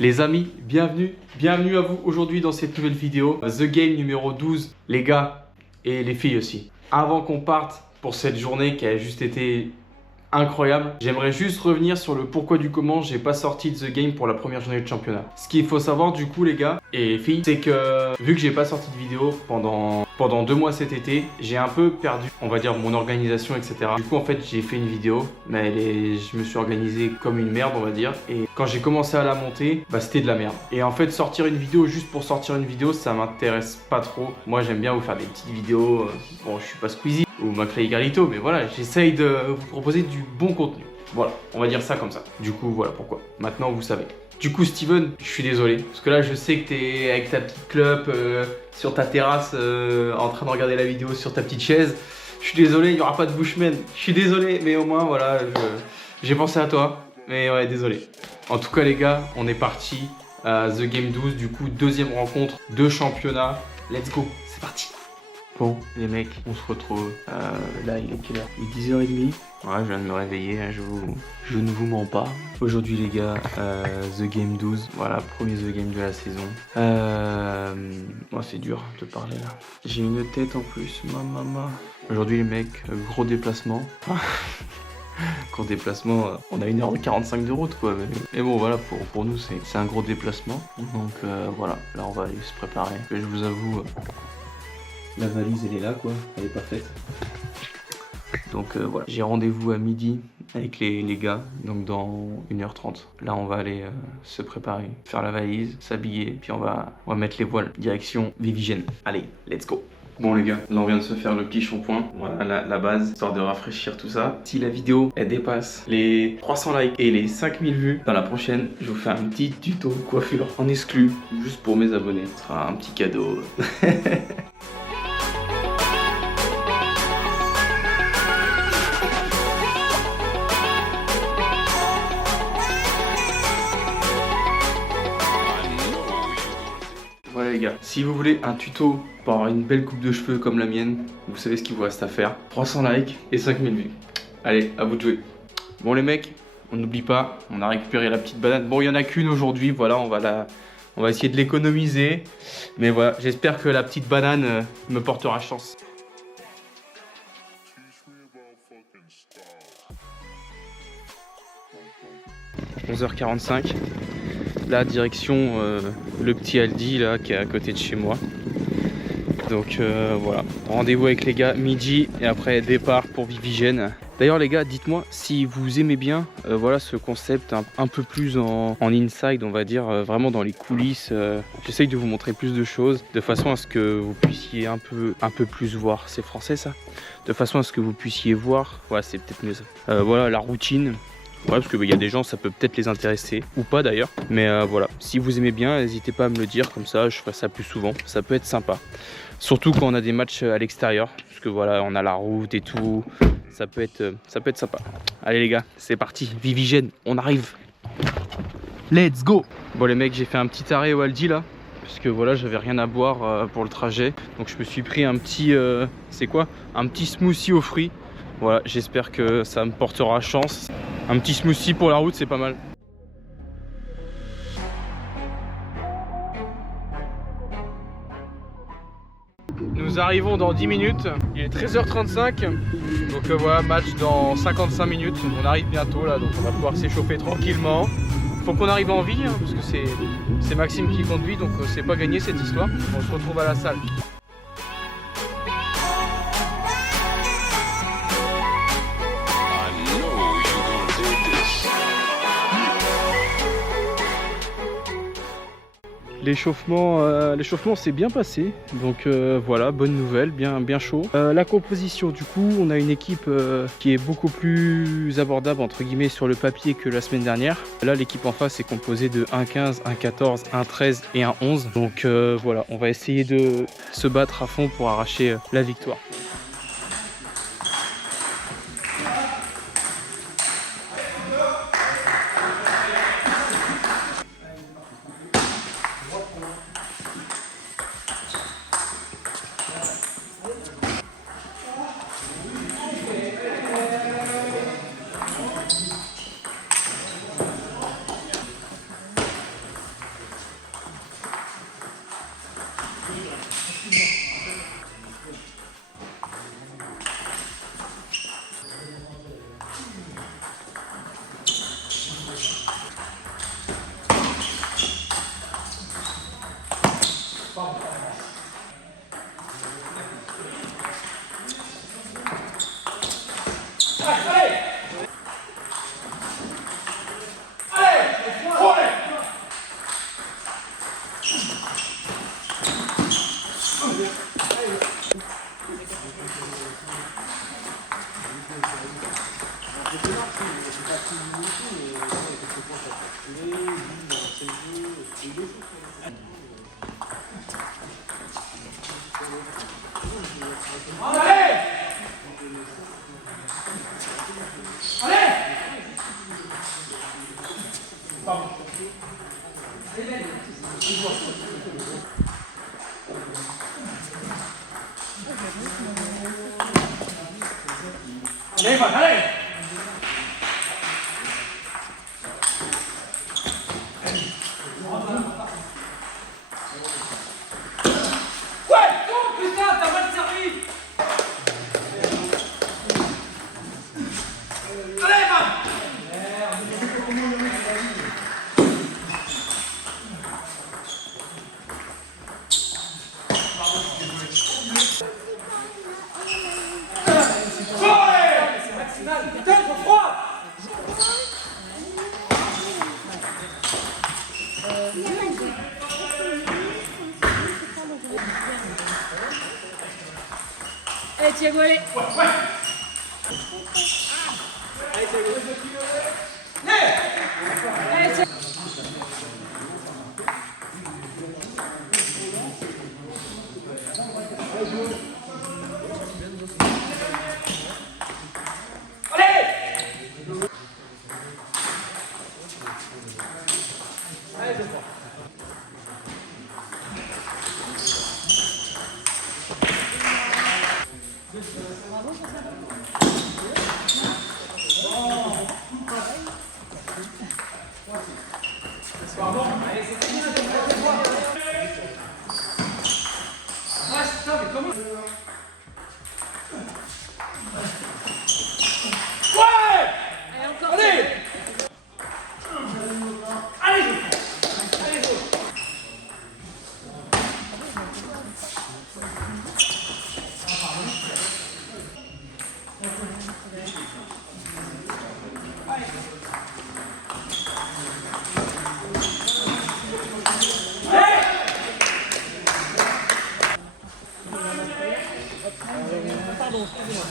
Les amis, bienvenue à vous aujourd'hui dans cette nouvelle vidéo. The Game numéro 12, les gars et les filles aussi. Avant qu'on parte pour cette journée qui a juste été incroyable, j'aimerais juste revenir sur le pourquoi du comment j'ai pas sorti de The Game pour la première journée de championnat. Ce qu'il faut savoir du coup les gars et les filles, c'est que vu que j'ai pas sorti de vidéo pendant 2 mois cet été, j'ai un peu perdu, on va dire, mon organisation, etc. Du coup en fait j'ai fait une vidéo, mais je me suis organisé comme une merde on va dire. Et quand j'ai commencé à la monter, bah c'était de la merde. Et en fait sortir une vidéo juste pour sortir une vidéo, ça m'intéresse pas trop. Moi j'aime bien vous faire des petites vidéos, bon je suis pas Squeezie ou Maclay Garito, mais voilà, j'essaye de vous proposer du bon contenu. Voilà, on va dire ça comme ça. Du coup, voilà pourquoi. Maintenant, vous savez. Du coup, Steven, je suis désolé. Parce que là, je sais que t'es avec ta petite clope sur ta terrasse en train de regarder la vidéo sur ta petite chaise. Je suis désolé, il n'y aura pas de Bushman. Je suis désolé, mais au moins, voilà, j'ai pensé à toi. Mais ouais, désolé. En tout cas, les gars, on est parti à The Game 12. Du coup, deuxième rencontre de championnat. Let's go, c'est parti. Bon, les mecs, on se retrouve. Là, il est quelle heure? Il est 10h30. Ouais, je viens de me réveiller, hein, je ne vous mens pas. Aujourd'hui, les gars, The Game 12. Voilà, premier The Game de la saison. Moi, c'est dur de parler là. J'ai une tête en plus, maman. Aujourd'hui, les mecs, gros déplacement. Gros déplacement, on a 1h45 de route quoi. Mais bon, voilà, pour nous, c'est un gros déplacement. Donc voilà, là, on va aller se préparer. Je vous avoue. La valise elle est là quoi, elle est pas faite. Donc voilà, j'ai rendez-vous à midi avec les gars, donc dans 1h30. Là on va aller se préparer, faire la valise, s'habiller, puis on va mettre les voiles, direction Vivigen. Allez, let's go. Bon les gars, là on vient de se faire le petit shampoing, voilà la base, histoire de rafraîchir tout ça. Si la vidéo elle dépasse les 300 likes et les 5000 vues, dans la prochaine je vous fais un petit tuto coiffure en exclu, juste pour mes abonnés. Ce sera un petit cadeau. Voilà les gars, si vous voulez un tuto pour avoir une belle coupe de cheveux comme la mienne, vous savez ce qu'il vous reste à faire. 300 likes et 5000 vues. Allez, à vous de jouer. Bon les mecs, on n'oublie pas, on a récupéré la petite banane. Bon, il n'y en a qu'une aujourd'hui, voilà, on va essayer de l'économiser. Mais voilà, j'espère que la petite banane me portera chance. « 11h45. Là, direction le petit Aldi là, qui est à côté de chez moi. Donc voilà, rendez-vous avec les gars midi et après départ pour Vivigen. D'ailleurs les gars, dites-moi si vous aimez bien voilà, ce concept un peu plus en inside, on va dire, vraiment dans les coulisses. J'essaye de vous montrer plus de choses de façon à ce que vous puissiez un peu plus voir. C'est français ça? De façon à ce que vous puissiez voir, ouais c'est peut-être mieux ça. Voilà la routine. Ouais, parce qu'il y a des gens, ça peut peut-être les intéresser, ou pas d'ailleurs. Mais voilà, si vous aimez bien, n'hésitez pas à me le dire, comme ça je ferai ça plus souvent. Ça peut être sympa. Surtout quand on a des matchs à l'extérieur, parce que voilà, on a la route et tout. Ça peut être sympa. Allez les gars, c'est parti, Vivigen, on arrive. Let's go. Bon les mecs, j'ai fait un petit arrêt au Aldi là. Parce que voilà, j'avais rien à boire pour le trajet. Donc je me suis pris un petit, c'est quoi? Un petit smoothie aux fruits. Voilà, j'espère que ça me portera chance. Un petit smoothie pour la route, c'est pas mal. Nous arrivons dans 10 minutes. Il est 13h35. Donc voilà, match dans 55 minutes. On arrive bientôt là, donc on va pouvoir s'échauffer tranquillement. Faut qu'on arrive en vie, hein, parce que c'est Maxime qui conduit, donc c'est pas gagné cette histoire. On se retrouve à la salle. L'échauffement s'est bien passé, donc voilà, bonne nouvelle, bien chaud. La composition, du coup, on a une équipe qui est beaucoup plus abordable entre guillemets sur le papier que la semaine dernière. Là, l'équipe en face est composée de 1-15, 1-14, 1-13 et 1-11. Donc voilà, on va essayer de se battre à fond pour arracher la victoire. allez! Allez Thiago, allez. Allez Thiago. Allez Thiago. Pardon, excusez-moi.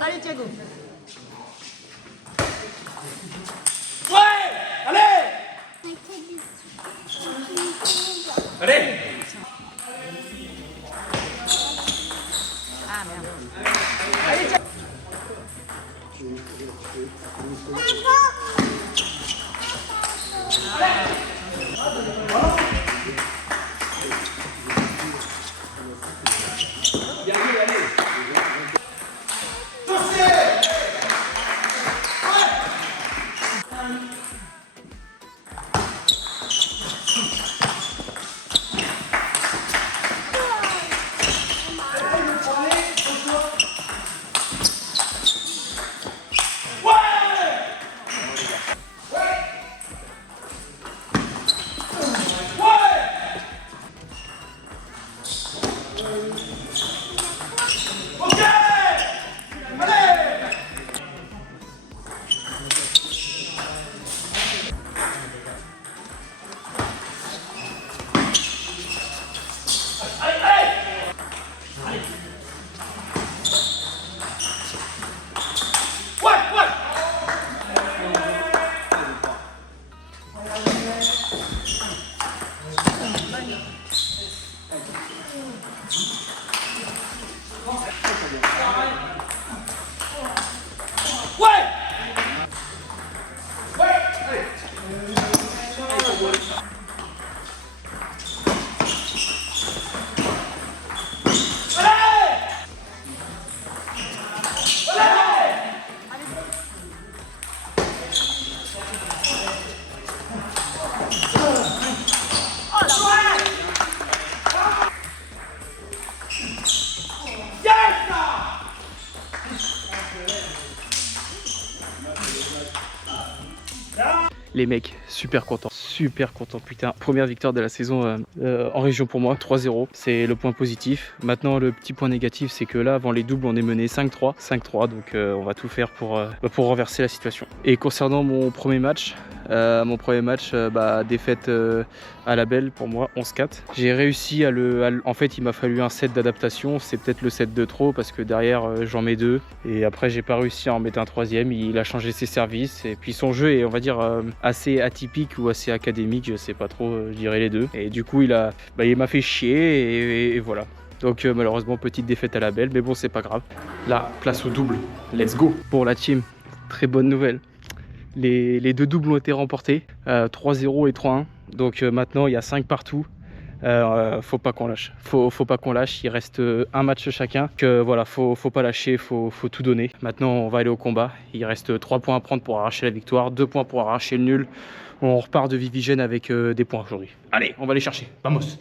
Allez Thiago. Ouais! Allez! Allez! Ah merde. Allez Thiago. Les mecs, super content, putain. Première victoire de la saison en région pour moi, 3-0, c'est le point positif. Maintenant, le petit point négatif, c'est que là, avant les doubles, on est mené 5-3, donc on va tout faire pour renverser la situation. Et concernant mon premier match, défaite à la belle pour moi, 11-4. J'ai réussi en fait, il m'a fallu un set d'adaptation, c'est peut-être le set de trop parce que derrière, j'en mets 2. Et après, j'ai pas réussi à en mettre un troisième, il a changé ses services. Et puis son jeu est, on va dire, assez atypique ou assez académique, je sais pas trop, je dirais les deux. Et du coup, il m'a fait chier et voilà. Donc malheureusement, petite défaite à la belle, mais bon, c'est pas grave. Là, place au double, let's go pour la team. Très bonne nouvelle. Les deux doubles ont été remportés, 3-0 et 3-1. Donc maintenant, il y a 5 partout. Faut pas qu'on lâche. Faut pas qu'on lâche. Il reste un match chacun. Que voilà, faut pas lâcher. Faut tout donner. Maintenant, on va aller au combat. Il reste 3 points à prendre pour arracher la victoire, 2 points pour arracher le nul. On repart de Vivigène avec des points aujourd'hui. Allez, on va les chercher. Vamos.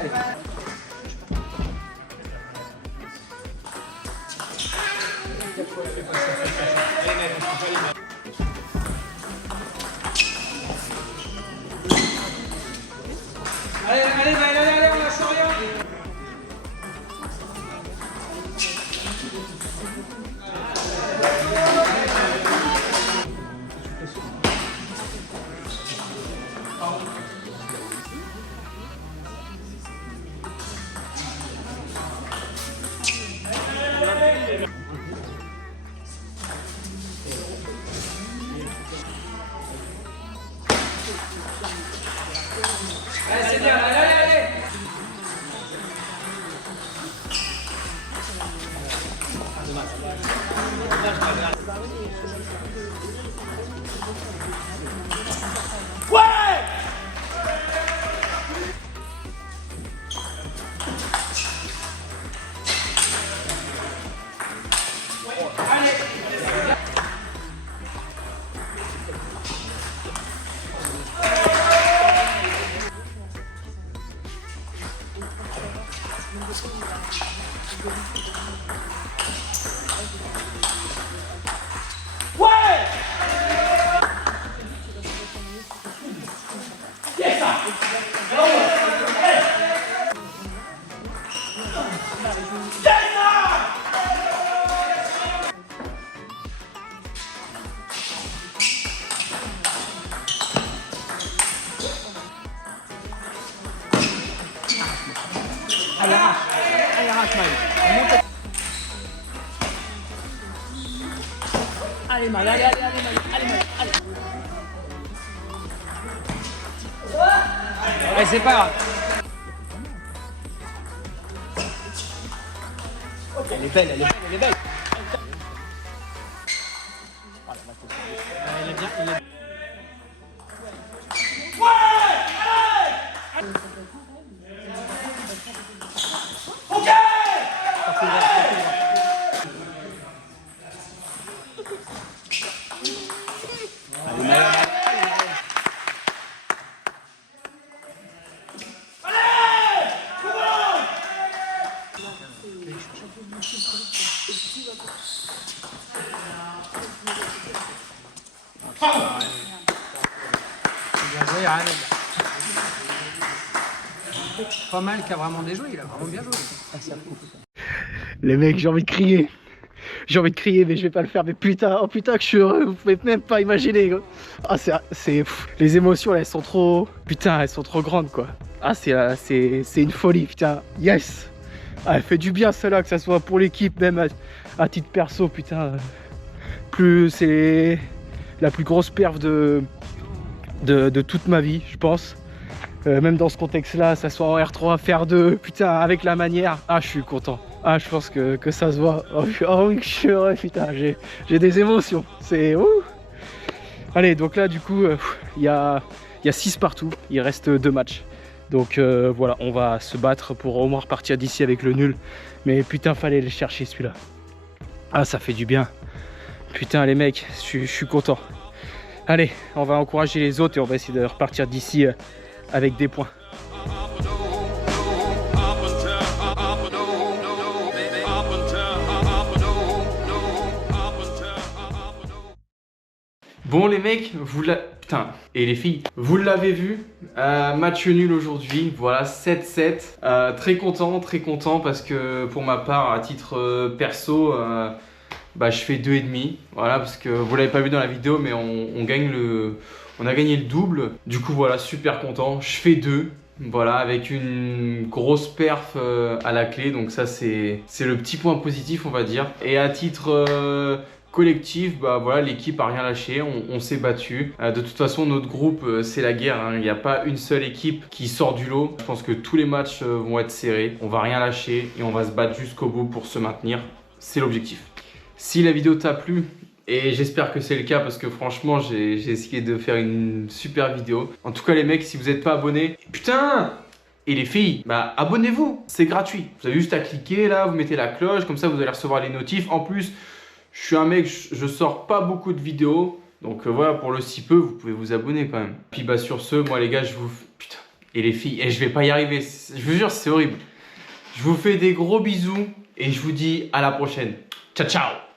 Allez, on lâche rien. Allez, c'est bien, allez. Allez, mal, allez, allez. Allez, c'est pas grave. Elle est belle, elle est belle. Elle est bien, elle est... Pas mal qui a vraiment déjoué, il a vraiment bien joué. Les mecs, j'ai envie de crier. J'ai envie de crier, mais je vais pas le faire. Mais putain, oh putain que je suis heureux, vous pouvez même pas imaginer. Ah, les émotions là, elles sont trop... Putain, elles sont trop grandes quoi. Ah, c'est une folie, putain. Yes. Ah, elle fait du bien celle-là, que ça soit pour l'équipe, même à titre perso, putain. C'est la plus grosse perf de toute ma vie, je pense. Même dans ce contexte-là, ça soit en R3, faire 2, putain, avec la manière. Ah, je suis content. Ah, je pense que ça se voit. Oh oui, je suis heureux, putain, j'ai des émotions. C'est ouh. Allez, donc là, du coup, il y a 6 partout. Il reste 2 matchs. Donc voilà, on va se battre pour au moins repartir d'ici avec le nul. Mais putain, fallait le chercher celui-là. Ah, ça fait du bien. Putain, les mecs, je suis content. Allez, on va encourager les autres et on va essayer de repartir d'ici avec des points. Bon les mecs, putain, et les filles, vous l'avez vu, match nul aujourd'hui, voilà 7-7. Très content parce que pour ma part, à titre perso, bah, je fais 2,5. Voilà, parce que vous l'avez pas vu dans la vidéo, mais on a gagné le double. Du coup voilà, super content, je fais 2. Voilà, avec une grosse perf à la clé, donc ça c'est le petit point positif on va dire. Et à titre collectif, bah voilà, l'équipe a rien lâché, on s'est battu. De toute façon notre groupe c'est la guerre, hein. Il n'y a pas une seule équipe qui sort du lot. Je pense que tous les matchs vont être serrés, on va rien lâcher et on va se battre jusqu'au bout pour se maintenir. C'est l'objectif. Si la vidéo t'a plu, et j'espère que c'est le cas parce que franchement j'ai essayé de faire une super vidéo. En tout cas les mecs, si vous n'êtes pas abonnés, putain! Et les filles, bah abonnez-vous, c'est gratuit. Vous avez juste à cliquer là, vous mettez la cloche, comme ça vous allez recevoir les notifs. En plus, je suis un mec, je sors pas beaucoup de vidéos. Donc voilà, pour le si peu, vous pouvez vous abonner quand même. Puis bah sur ce, moi les gars, et les filles. Et je vais pas y arriver. Je vous jure, c'est horrible. Je vous fais des gros bisous et je vous dis à la prochaine. Ciao, ciao!